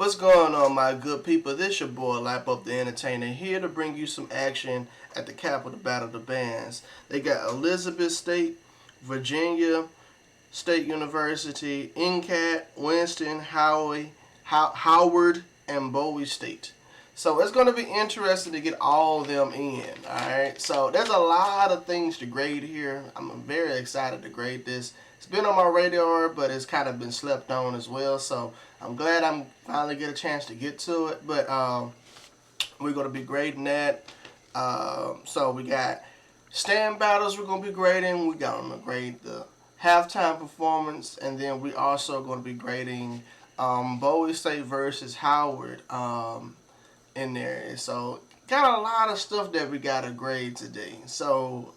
What's going on, my good people? This your boy Lap Up the Entertainer, here to bring you some action at the Capital Battle of the Bands. They got Elizabeth State, Virginia State University, NCAT, Winston, Howard, and Bowie State. So it's going to be interesting to get all of them in, alright? So there's a lot of things to grade here. I'm very excited to grade this. It's been on my radar, but it's kind of been slept on as well. So I'm glad I'm finally get a chance to get to it. But we're going to be grading that. So we got stand battles we're going to be grading. We got to grade the halftime performance. And then we also going to be grading Bowie State versus Howard in there. So got a lot of stuff that we got to grade today. So,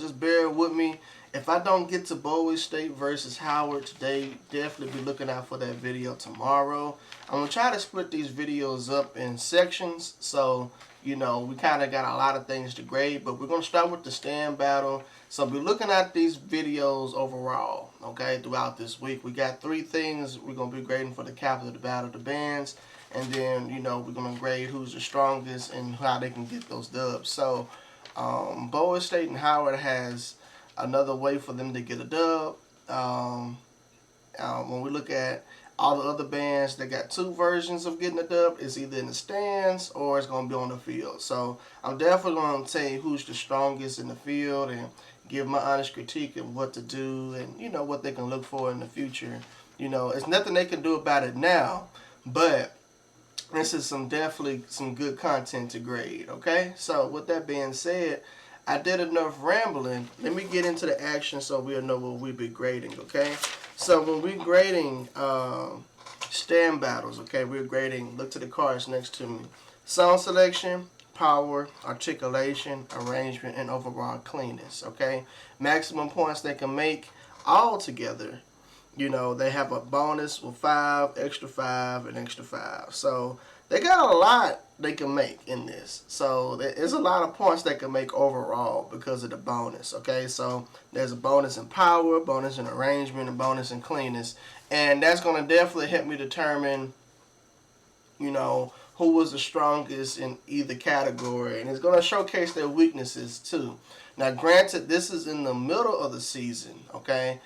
just bear with me. If I don't get to Bowie State versus Howard today, definitely be looking out for that video tomorrow. I'm going to try to split these videos up in sections. So, we kind of got a lot of things to grade. But we're going to start with the stand battle. So be looking at these videos overall, okay, throughout this week. We got 3 things we're going to be grading for the Capital Battle of the Bands. And then, we're going to grade who's the strongest and how they can get those dubs. So, Bowie State and Howard has another way for them to get a dub. When we look at all the other bands, they got 2 versions of getting a dub. It's either in the stands or it's going to be on the field. So I'm definitely going to tell you who's the strongest in the field and give my honest critique of what to do and, what they can look for in the future. It's nothing they can do about it now, but this is definitely some good content to grade, okay? So with that being said, I did enough rambling. Let me get into the action so we'll know what we'll be grading, okay? So when we're grading stand battles, okay, we're grading, look to the cards next to me, sound selection, power, articulation, arrangement, and overall cleanness, okay? Maximum points they can make all together. They have a bonus with 5, extra 5, and extra 5. So they got a lot they can make in this. So there's a lot of points they can make overall because of the bonus, okay? So there's a bonus in power, bonus in arrangement, and bonus in cleanness. And that's going to definitely help me determine, who was the strongest in either category. And it's going to showcase their weaknesses too. Now, granted, this is in the middle of the season, okay?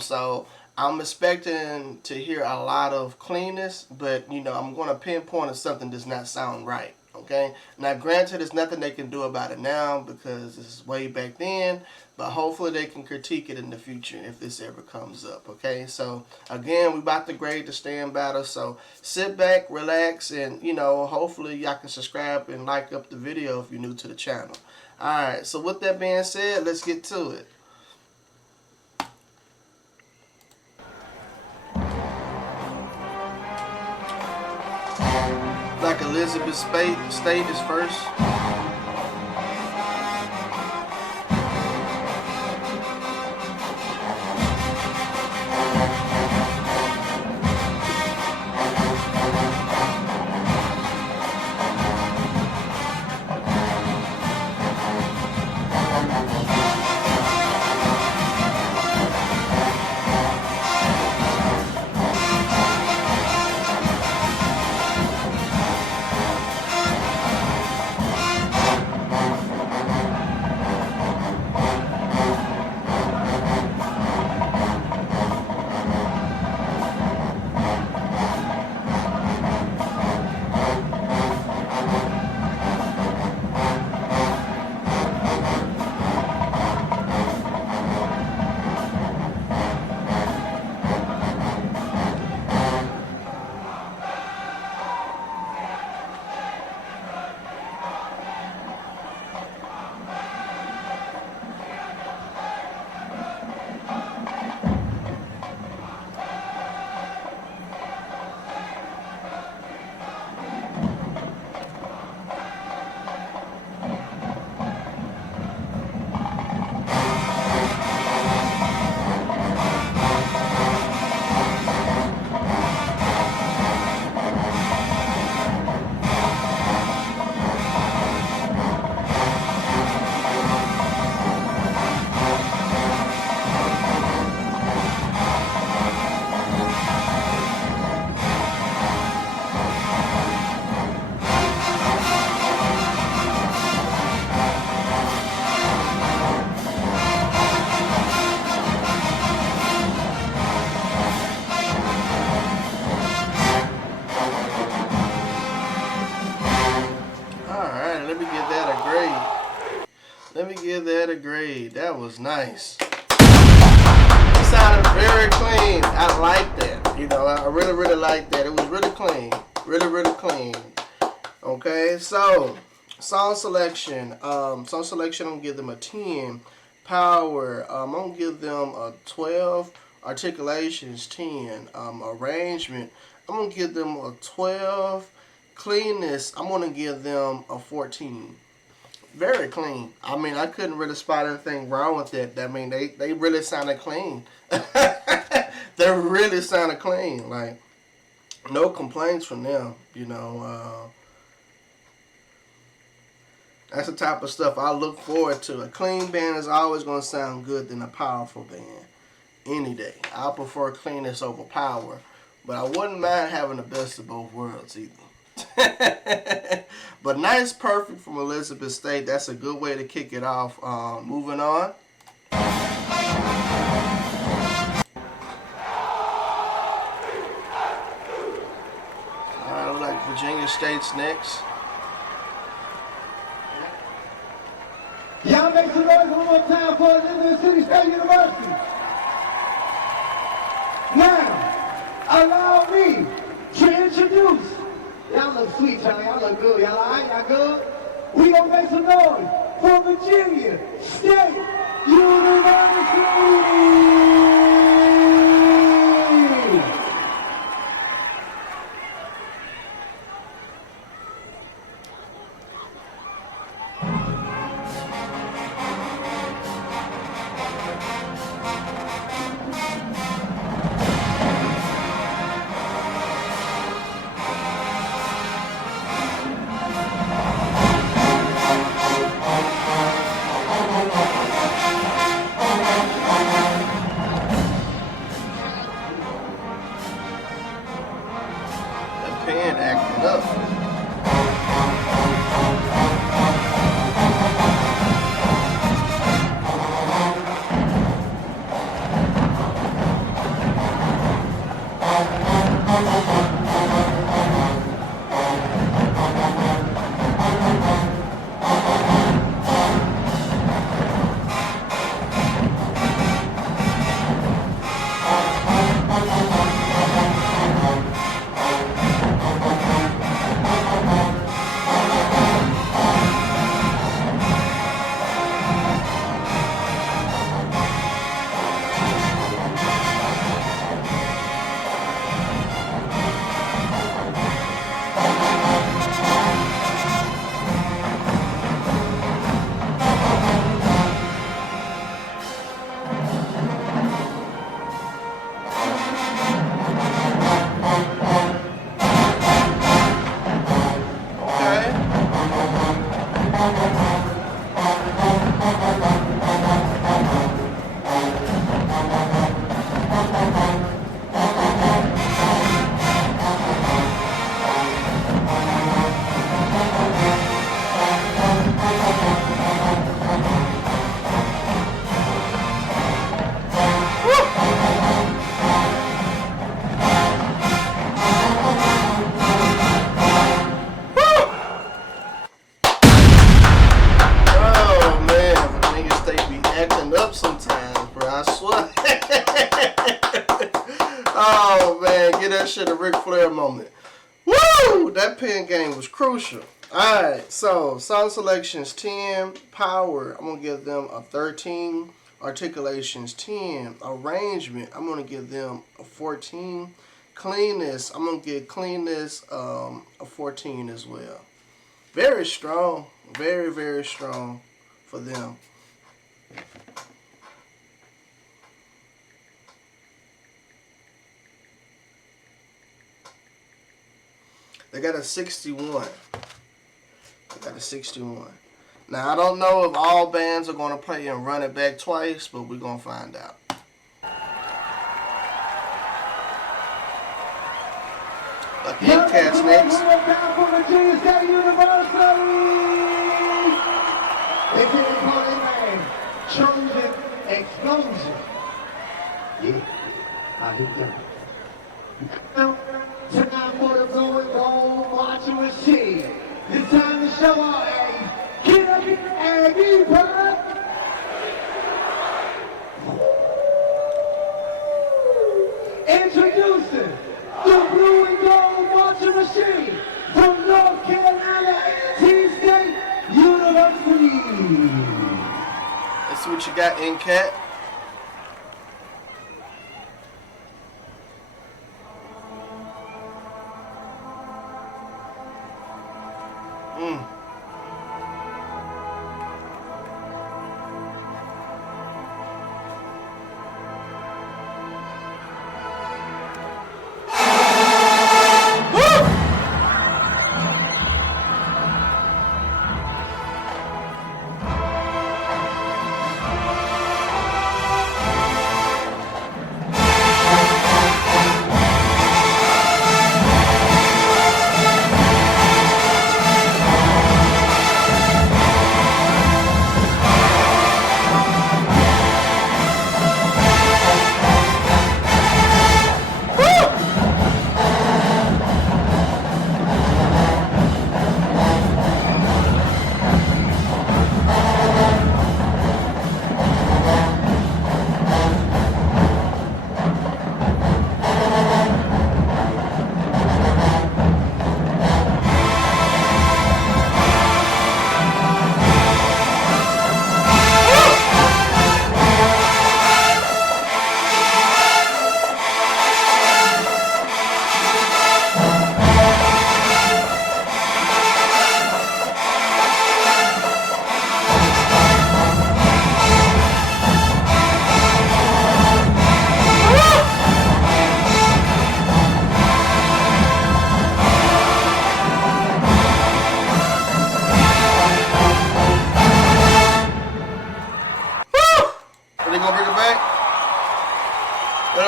So I'm expecting to hear a lot of cleanness, but, I'm going to pinpoint if something does not sound right, okay? Now, granted, there's nothing they can do about it now because this is way back then, but hopefully they can critique it in the future if this ever comes up, okay? So, again, we're about to grade the stand battle, so sit back, relax, and, hopefully y'all can subscribe and like up the video if you're new to the channel. Alright, so with that being said, let's get to it. Like Elizabeth State is first. Let me give that a grade. That was nice. It sounded very clean. I like that. You know, I really, really like that. It was really clean. Really, really clean. Okay, so song selection. I'm gonna give them a 10. Power. I'm gonna give them a 12. Articulations 10. Arrangement. I'm gonna give them a 12. Cleanness. I'm gonna give them a 14. Very clean. I mean, I couldn't really spot anything wrong with it. I mean, they really sounded clean. They really sounded clean. Like, no complaints from them. You know, that's the type of stuff I look forward to. A clean band is always going to sound good than a powerful band. Any day. I prefer cleanness over power. But I wouldn't mind having the best of both worlds either. But Nice Perfect from Elizabeth State. That's a good way to kick it off. Moving on. I like Virginia State's next. Y'all make some noise one more time for Elizabeth City State University. Now, allow me to introduce. Y'all look sweet, y'all look good. Y'all all right? Y'all good? We gonna make some noise for Virginia State University. Pen acting up. Oh man, get that shit a Ric Flair moment. Woo! That pen game was crucial. Alright, so song selections 10. Power, I'm gonna give them a 13. Articulations 10. Arrangement, I'm gonna give them a 14. Cleanness, I'm gonna give cleanness a 14 as well. Very strong, very, very strong for them. They got a 61. They got a 61. Now, I don't know if all bands are going to play and run it back twice, but we're going to find out. Again, Cats next. Virginia State University. They did it for their man. Chosen Explosion. Yeah, how you doing? Now, tonight for the blue and gold, watch you and see. It's time to show our age. Get up and be proud. Let's see what you got in cat.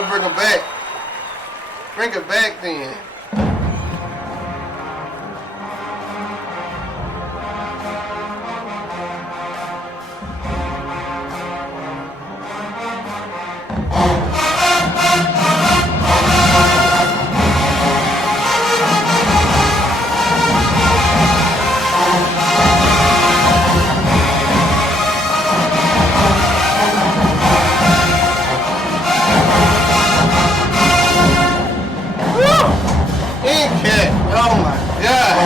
Bring her back. Bring her back then. Oh my God.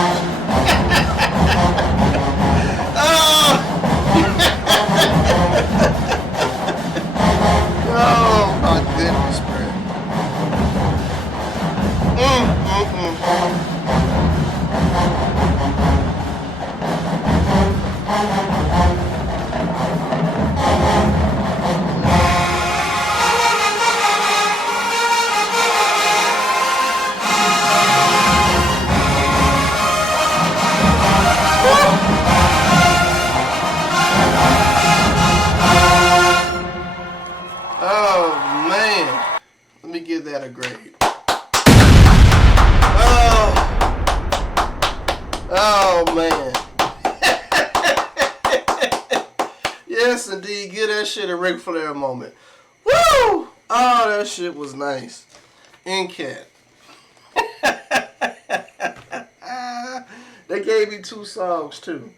Oh my goodness, bro. Oh man, let me give that a grade. Oh man. Yes, indeed, give that shit a Ric Flair moment. Woo! Oh, that shit was nice. In cat. They gave me 2 songs too.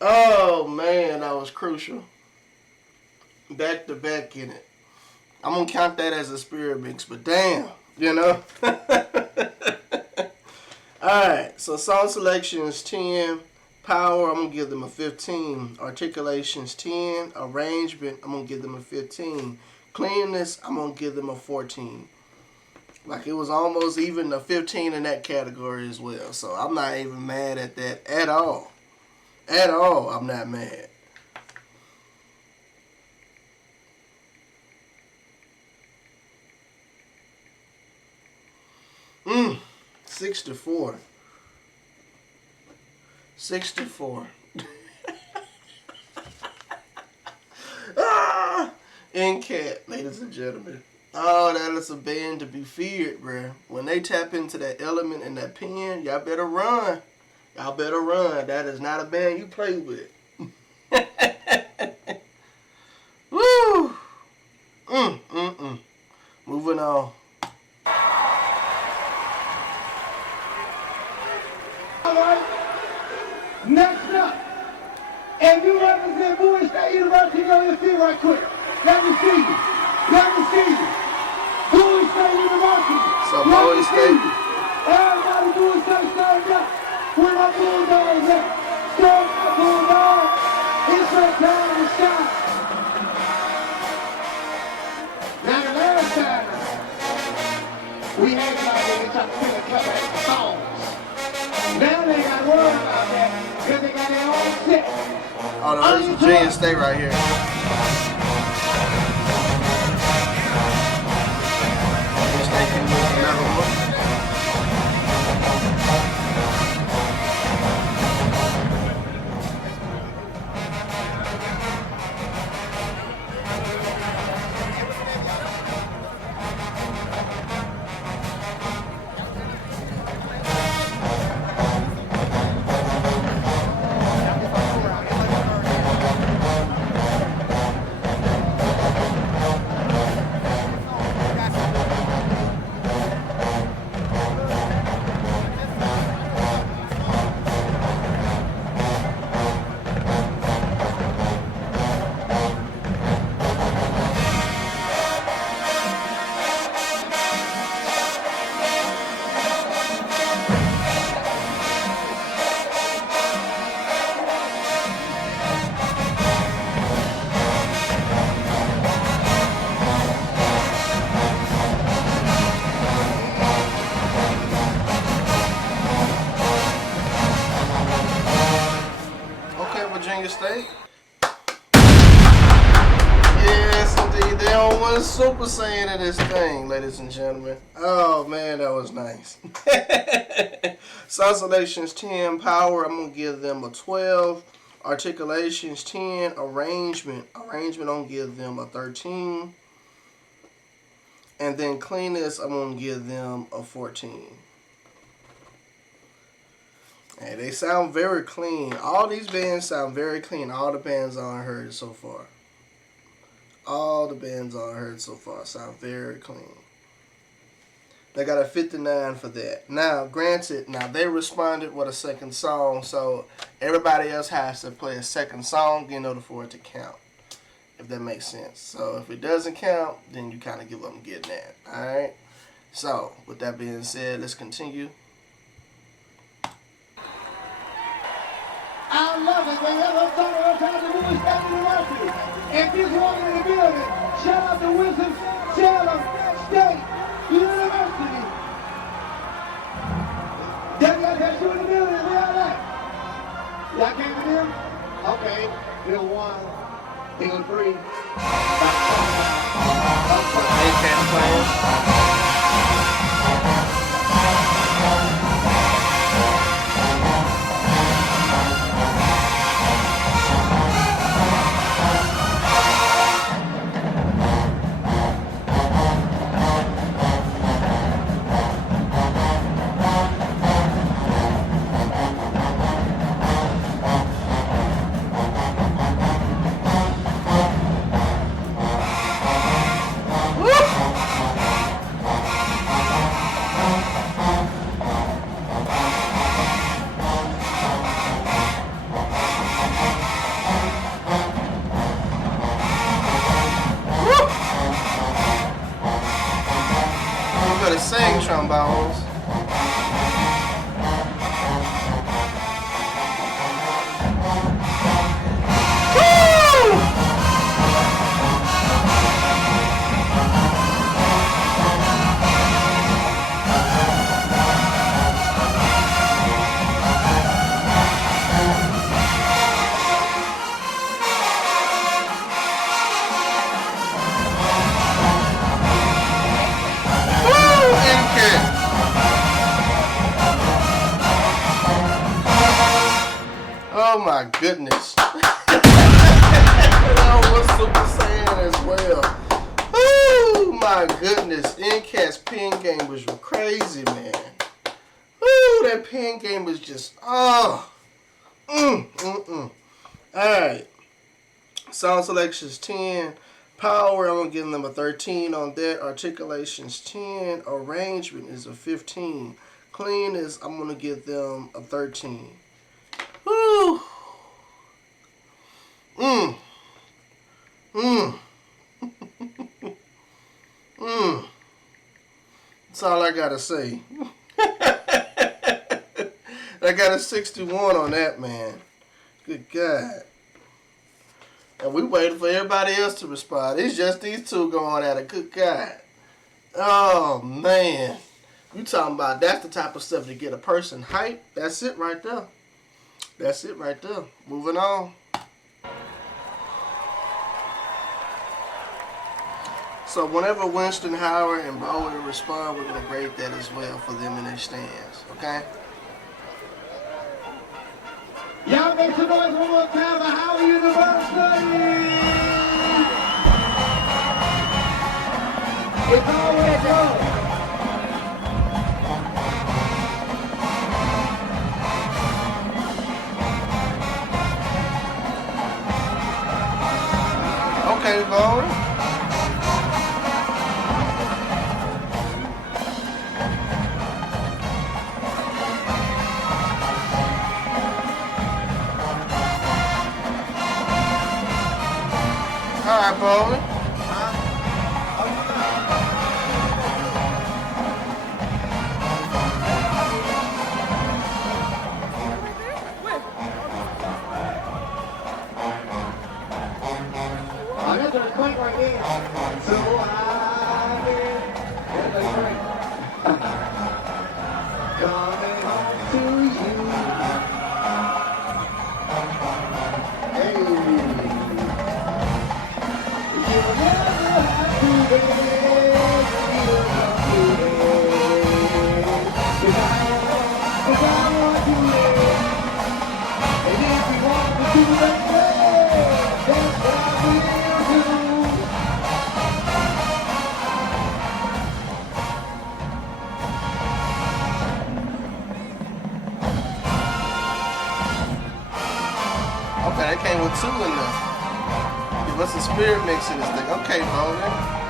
Oh man, that was crucial. Back to back in it. I'm gonna count that as a spirit mix, but damn, you know. Alright, so song selection is 10. Power, I'm gonna give them a 15. Articulation's 10. Arrangement, I'm gonna give them a 15. Cleanness, I'm gonna give them a 14. Like, it was almost even a 15 in that category as well. So I'm not even mad at that at all. At all, I'm not mad. Mm, 64. 64. In cat, ladies and gentlemen. Oh, that is a band to be feared, bruh. When they tap into that element and that pen, y'all better run. Y'all better run. That is not a band you play with. Woo! Moving on. All right. Next up, and you represent Bowie State University on your feet right quick. Let me see you. Let me see you. Bowie State University. So Bowie State. Everybody Bowie State stand up. Where my Bulldogs at? Stand up, Bulldogs. It's your time to shine. Now the last time, we had somebody that tried to fill a cup at the songs. Now they got to worry about that because they got their own set. Oh, no, this is Virginia State right here. Virginia State can move to level one. Virginia State. Yes, indeed. They on one Super Saiyan in this thing, ladies and gentlemen. Oh, man, that was nice. Sound selections 10. Power, I'm going to give them a 12. Articulations 10. Arrangement, I'm going to give them a 13. And then cleanness, I'm going to give them a 14. Hey, they sound very clean. All these bands sound very clean. All the bands I heard so far. All the bands I heard so far sound very clean. They got a 59 for that. Now, granted, they responded with a second song, so everybody else has to play a second song in order for it to count, if that makes sense. So if it doesn't count, then you kind of give up and get that. Alright? So, with that being said, let's continue. I love it. They have us talking about time to Louis State University. If you're walking in the building, shout out to Winston-Salem State University. WSU in the building. Where y'all at? Y'all came with them? Okay. Hill 1, Hill 3. Sing trombones. Oh my goodness. That was Super Saiyan as well. Oh my goodness. NCAT's pen game was crazy, man. Ooh, that pen game was just, Alright. Sound selections 10. Power, I'm going to give them a 13 on that. Articulations 10. Arrangement is a 15. Clean is, I'm going to give them a 13. Woo! That's all I gotta say. I got a 61 on that, man. Good God. And we waiting for everybody else to respond. It's just these two going at it. Good God. Oh, man. You talking about that's the type of stuff to get a person hyped. That's it right there. That's it right there. Moving on. So whenever Winston, Howard, and Bowie respond, we're going to grade that as well for them in their stands. Okay? Y'all make some noise one more time for Howard University! It's always love. Okay, Bowie. All right, Bowie. I got the crank right there. So I did. That's great. Coming home to you. Hey. You'll never have to wait. You'll come to wait. 'Cause I want to wait. And if you want to do that, that's what we'll do. Okay, that came with two in there. Give us a spirit mix in this thing. Okay, Bowie.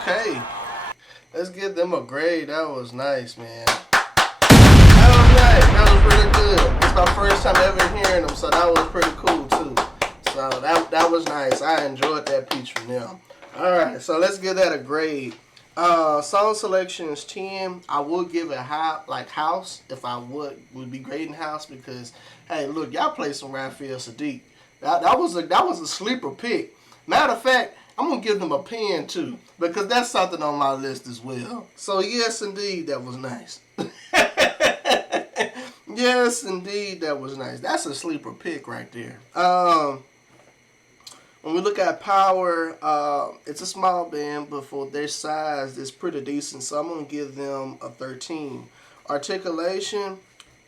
Okay. Let's give them a grade. That was nice, man. That was nice. That was really good. It's my first time ever hearing them, so that was pretty cool too. So that was nice. I enjoyed that piece from them. All right, so let's give that a grade. Song selection is 10. I would give it high, like house, if I would be grading house because hey, look, y'all play some Raphael Sadiq. That was a sleeper pick. Matter of fact, I'm gonna give them a pen too because that's something on my list as well. So yes, indeed, that was nice. Yes, indeed, that was nice. That's a sleeper pick right there. When we look at Power, it's a small band, but for their size, it's pretty decent. So I'm gonna give them a 13. Articulation,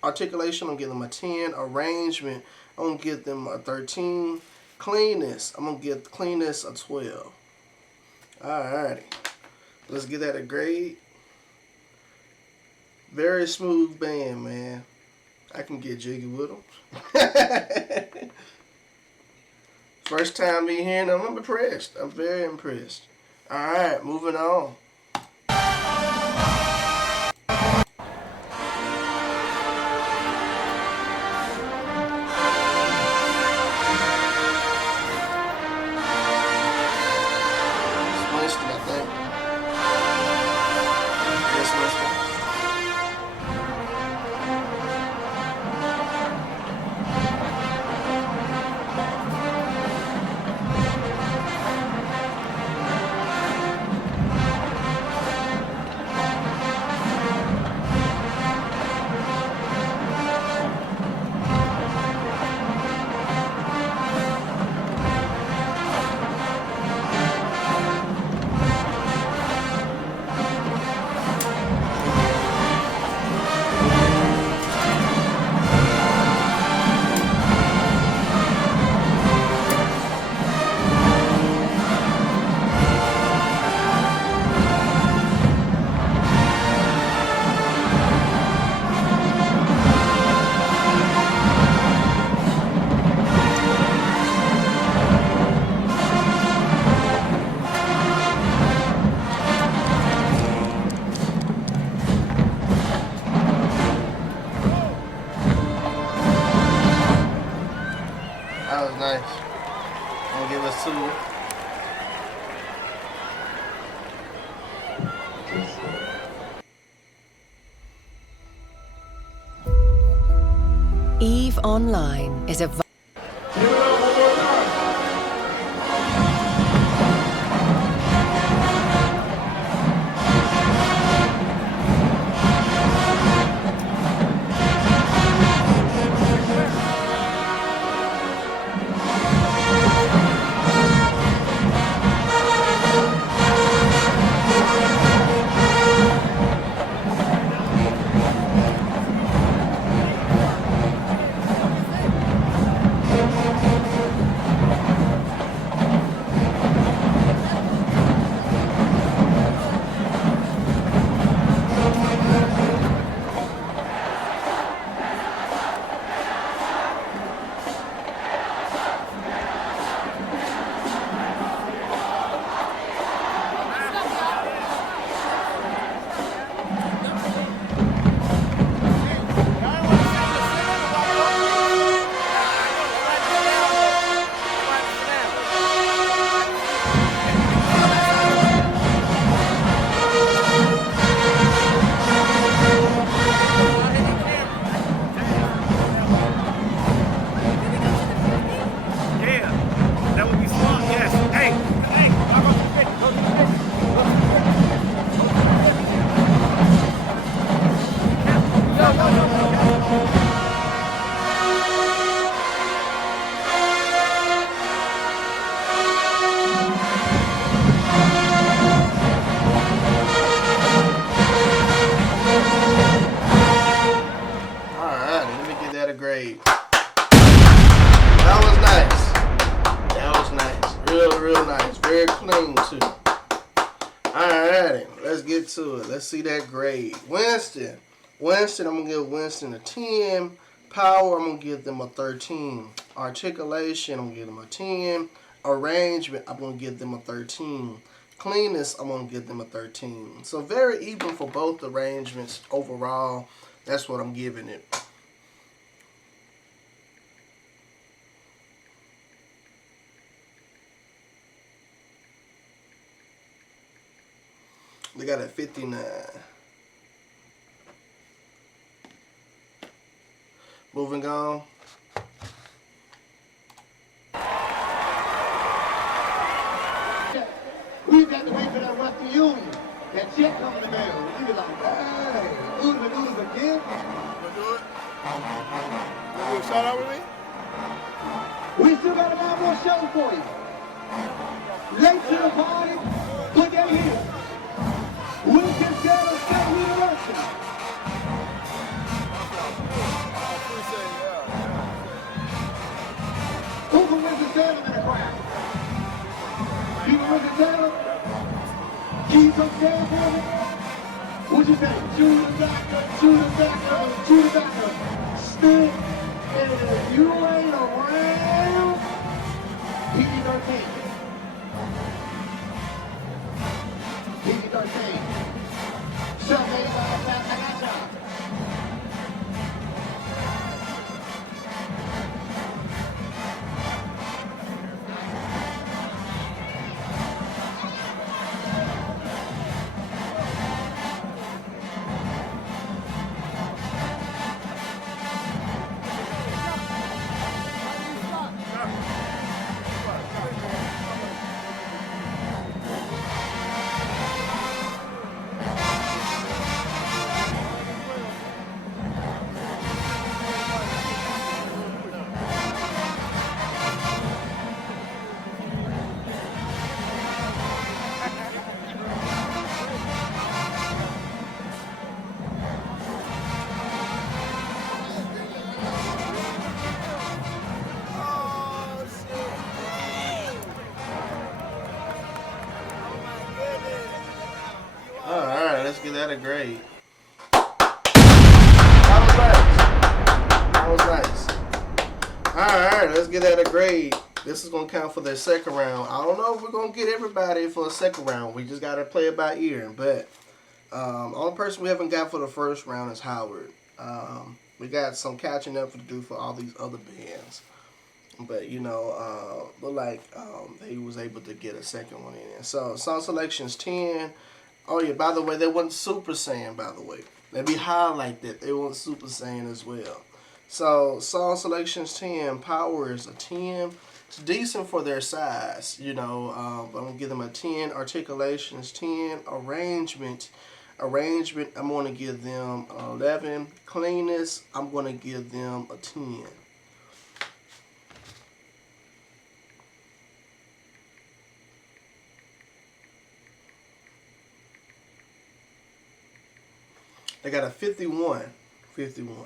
I'm gonna give them a 10. Arrangement, I'm gonna give them a 13. Cleanness, I'm gonna give cleanness a 12. Alrighty, let's get that a grade. Very smooth band, man. I can get jiggy with them. First time me hearing them, I'm impressed. I'm very impressed. Alright, moving on. EVE Online is a Alright, let me give that a grade. That was nice. That was nice. Real nice. Very clean too. Alrighty, let's get to it. Let's see that grade. Winston, I'm going to give Winston a 10. Power, I'm going to give them a 13. Articulation, I'm going to give them a 10. Arrangement, I'm going to give them a 13. Cleanness, I'm going to give them a 13. So very even for both arrangements overall. That's what I'm giving it. They got a 59. Moving on. We got to wait for that Western Union. That check coming in the mail. We be like, hey, noodles again. Wanna do it? You do a shout out with me? We still got a lot more shows for you. Late to the party, put that here. Winston Salem State University. Who from Winston Salem in the crowd? You from Winston Salem? Can you come stand for me? What you think? Shoot the backer. Stick. And if you ain't around, PG-13. PG-13. Something made by the fast I got y'all. Alright, let's give that a grade. That was nice. Alright, let's give that a grade. This is going to count for the second round. I don't know if we're going to get everybody for a second round. We just got to play it by ear. But only person we haven't got for the first round is Howard. We got some catching up to do for all these other bands. But, you know, look like they was able to get a second one in. So, song selection's 10. Oh, yeah, by the way, they wasn't Super Saiyan, by the way. Let me highlight that. They weren't Super Saiyan as well. So song selections 10, power is a 10. It's decent for their size, you know. But I'm gonna give them a 10. Articulation is 10. Arrangement, I'm gonna give them an 11. Cleanness, I'm gonna give them a 10. They got a 51. 51.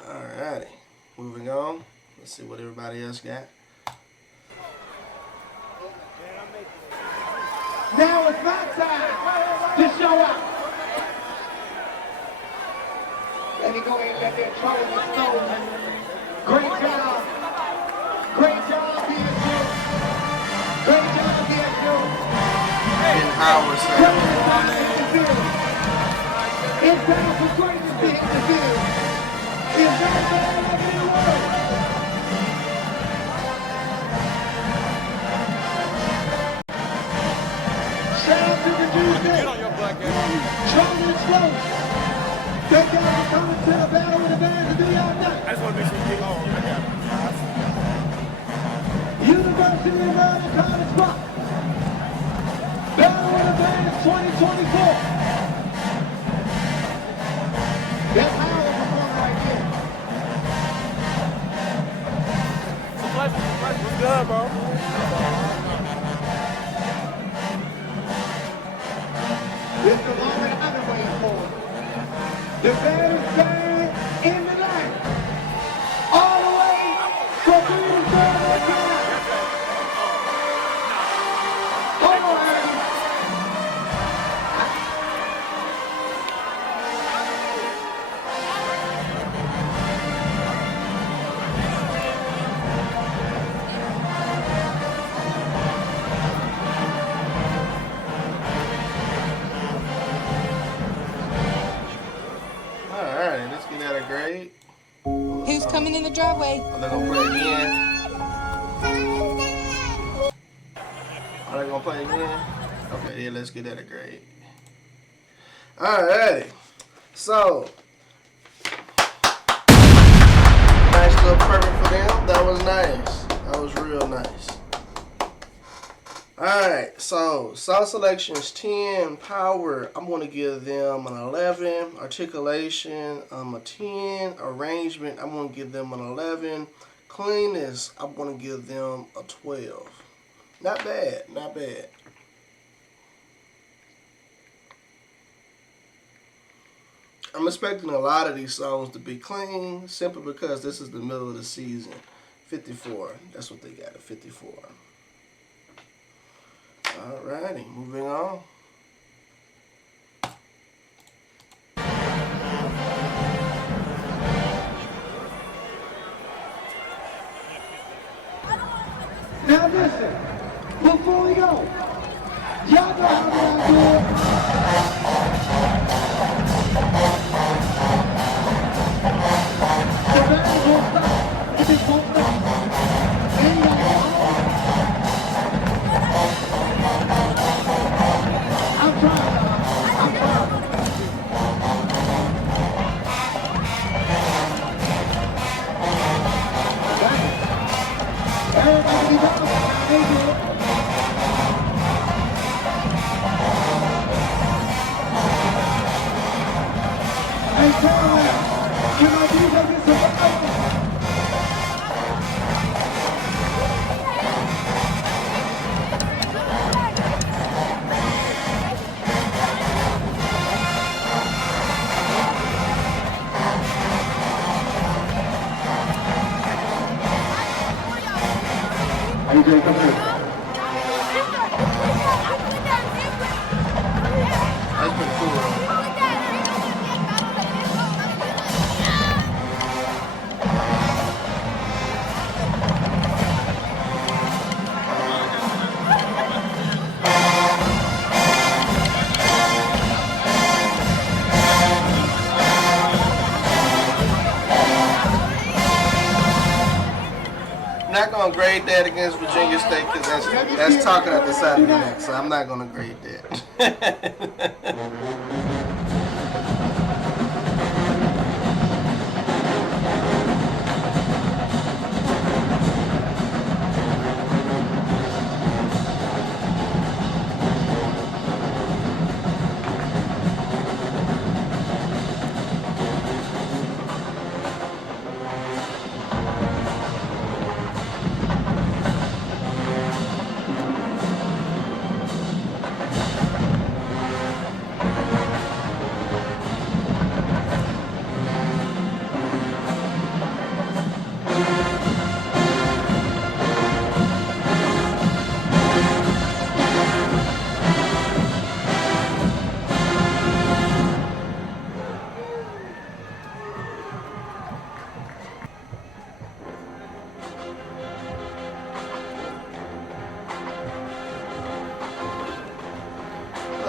Alrighty. Moving on. Let's see what everybody else got. Now it's my time to show up. Let me go ahead and let them trouble you know. Great job. Great job, BSU. Great job, BSU. Getting Howard saying. It's time for greatness to hit the field. It's time for all of the world. Shout out to the Jews there. Charlie Slow. They guys are coming to the battle with the bands to do y'all nothing. I just want to make sure you get on. University of Maryland College Rock. Battle with the bands 2024. That's how we're performing right here. What's good, bro? This is the moment I've been waiting for. The baddest band in the night. All the way from Greensboro, North Carolina. Hold on, Andy. Alrighty, let's get that a grade. Who's coming in the driveway? Are they gonna play again? Are they gonna play again? Okay, yeah, let's get that a grade. Alrighty. So nice little perfect for them. That was nice. That was real nice. Alright, so song selection is 10. Power, I'm going to give them an 11. Articulation, a 10. Arrangement, I'm going to give them an 11. Cleanness, I'm going to give them a 12. Not bad, not bad. I'm expecting a lot of these songs to be clean, simply because this is the middle of the season. 54, that's what they got, a 54. Alrighty, moving on. Now listen, before we go, y'all know how I do it. The band won't stop. It won't stop. And I'm trying. I'm trying. Everybody be talking about how they do it. Hey, Carolina, can I do something surprise? AJ, come here. That's pretty cool. I'm not gonna grade that against Virginia State because that's talking at the side of the neck, so I'm not gonna grade that.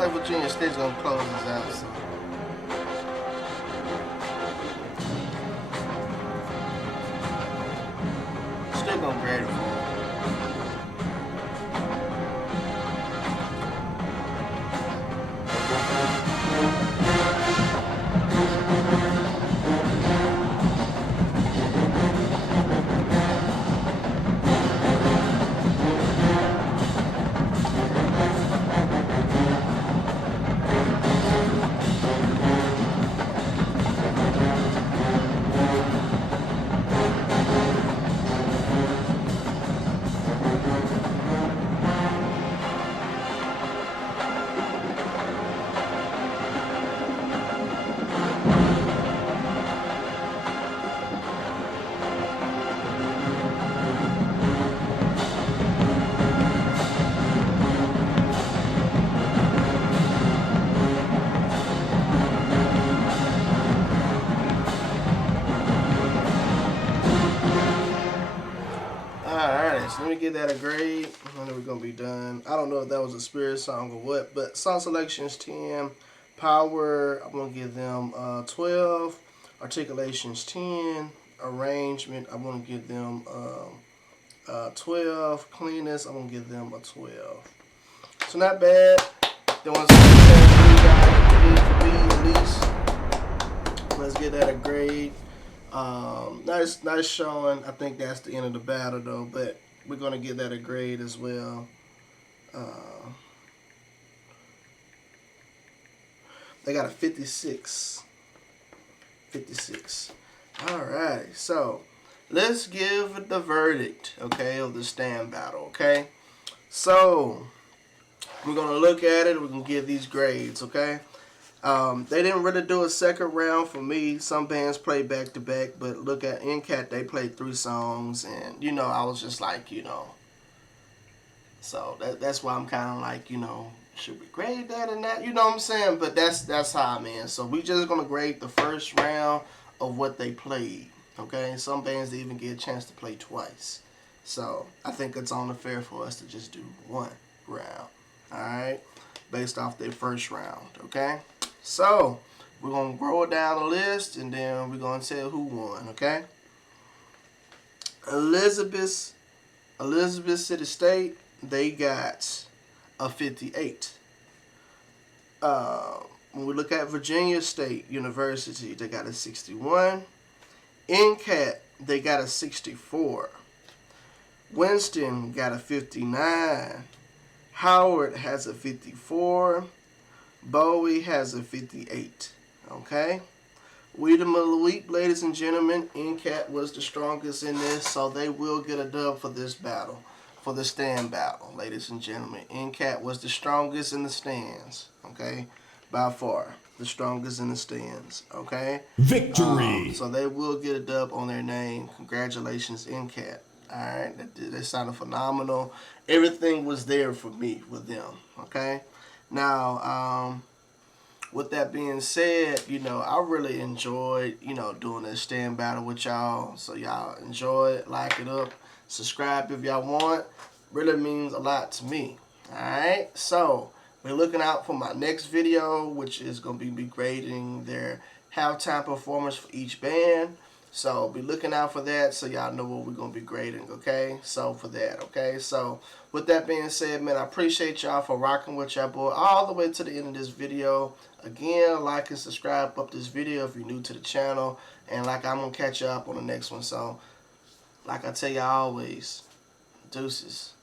like Virginia State's gonna close this out. So. Still gonna grade it for him. So let me give that a grade, and then we're going to be done. I don't know if that was a spirit song or what, but song selections 10, power, I'm going to give them 12, articulations 10, arrangement, I'm going to give them 12, cleanness, I'm going to give them a 12. So not bad. Then once at least, let's give that a grade. Nice showing. I think that's the end of the battle though, but we're gonna give that a grade as well. They got a 56. 56. Alright, so let's give the verdict, okay, of the stand battle, okay? So we're gonna look at it, we're gonna give these grades, okay? They didn't really do a second round for me. Some bands play back to back, but look at NCAT, they played 3 songs, and you know, I was just like, you know, so that's why I'm kind of like, you know, should we grade that and that, you know what I'm saying? But that's how I'm in. So we just gonna grade the first round of what they played, okay? Some bands they even get a chance to play twice, so I think it's only fair for us to just do 1 round, all right, based off their first round, okay? So we're gonna roll down the list and then we're gonna tell who won, okay? Elizabeth City State, they got a 58. When we look at Virginia State University, they got a 61. NCAT, they got a 64. Winston got a 59. Howard has a 54. Bowie has a 58. Okay? Weedham of the Week, ladies and gentlemen, NCAT was the strongest in this, so they will get a dub for this battle, for the stand battle, ladies and gentlemen. NCAT was the strongest in the stands, okay? By far, the strongest in the stands, okay? Victory! So they will get a dub on their name. Congratulations, NCAT. All right? They sounded phenomenal. Everything was there for me with them, okay? Now, with that being said, you know, I really enjoyed, you know, doing this stand battle with y'all. So y'all enjoy it, like it up, subscribe if y'all want. Really means a lot to me. Alright, so we're looking out for my next video, which is going to be me grading their halftime performance for each band. So be looking out for that so y'all know what we're going to be grading, okay? So for that, okay? So with that being said, man, I appreciate y'all for rocking with y'all boy all the way to the end of this video. Again, like and subscribe up this video if you're new to the channel. And like I'm going to catch you up on the next one. So like I tell you always, deuces.